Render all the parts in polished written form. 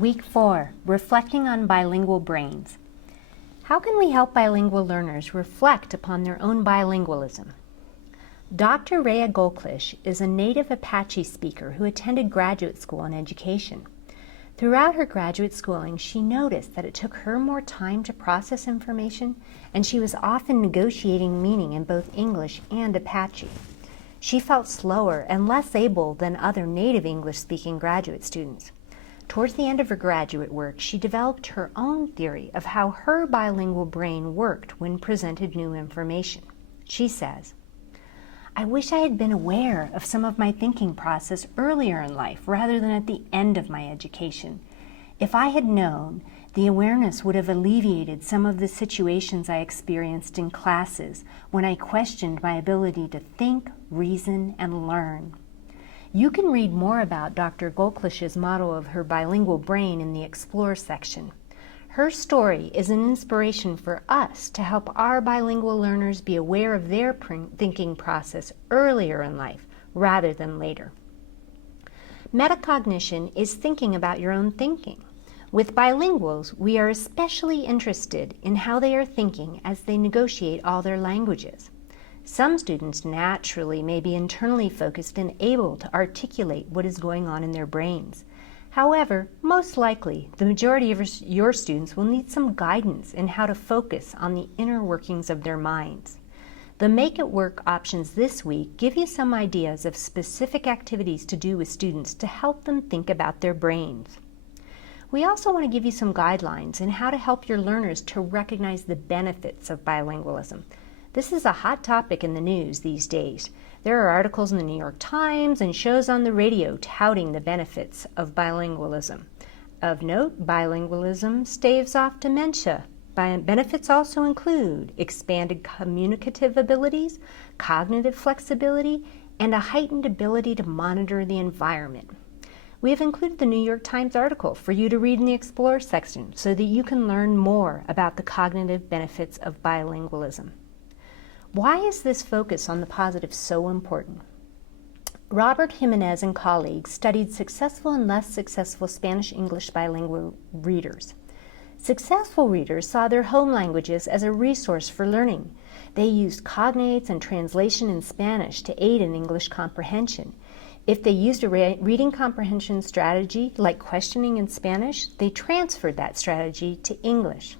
Week 4, Reflecting on Bilingual Brains. How can we help bilingual learners reflect upon their own bilingualism? Dr. Rhea GOKLISH is a native Apache speaker who attended graduate school in education. Throughout her graduate schooling, she noticed that it took her more time to process information, and she was often negotiating meaning in both English and Apache. She felt slower and less able than other native English-speaking graduate students. Towards the end of her graduate work, she developed her own theory of how her bilingual brain worked when presented new information. She says, "I wish I had been aware of some of my thinking process earlier in life rather than at the end of my education. If I had known, the awareness would have alleviated some of the situations I experienced in classes when I questioned my ability to think, reason, and learn." You can read more about Dr. GOKLISH's model of her bilingual brain in the Explore section. Her story is an inspiration for us to help our bilingual learners be aware of their thinking process earlier in life rather than later. Metacognition is thinking about your own thinking. With bilinguals, we are especially interested in how they are thinking as they negotiate all their languages. Some students naturally may be internally focused and able to articulate what is going on in their brains. However, most likely, the majority of your students will need some guidance in how to focus on the inner workings of their minds. The Make It Work options this week give you some ideas of specific activities to do with students to help them think about their brains. We also want to give you some guidelines in how to help your learners to recognize the benefits of bilingualism. This is a hot topic in the news these days. There are articles in the New York Times and shows on the radio touting the benefits of bilingualism. Of note, bilingualism staves off dementia. Benefits also include expanded communicative abilities, cognitive flexibility, and a heightened ability to monitor the environment. We have included the New York Times article for you to read in the Explore section so that you can learn more about the cognitive benefits of bilingualism. Why is this focus on the positive so important? Robert Jimenez and colleagues studied successful and less successful Spanish-English bilingual readers. Successful readers saw their home languages as a resource for learning. They used cognates and translation in Spanish to aid in English comprehension. If they used a reading comprehension strategy like questioning in Spanish, they transferred that strategy to English.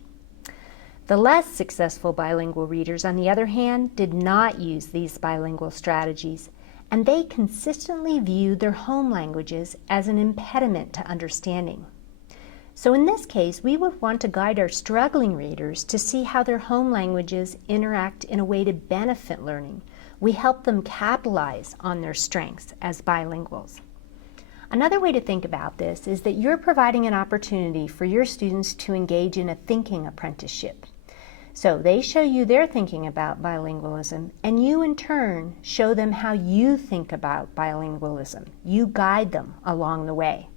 The less successful bilingual readers, on the other hand, did not use these bilingual strategies, and they consistently viewed their home languages as an impediment to understanding. So in this case, we would want to guide our struggling readers to see how their home languages interact in a way to benefit learning. We help them capitalize on their strengths as bilinguals. Another way to think about this is that you're providing an opportunity for your students to engage in a thinking apprenticeship. So they show you their thinking about bilingualism, and you in turn show them how you think about bilingualism. You guide them along the way.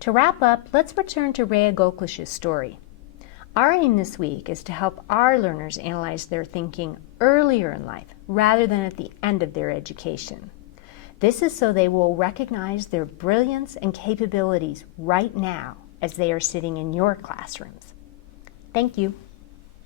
To wrap up, let's return to Rhea GOKLISH's story. Our aim this week is to help our learners analyze their thinking earlier in life rather than at the end of their education. This is so they will recognize their brilliance and capabilities right now as they are sitting in your classrooms. Thank you.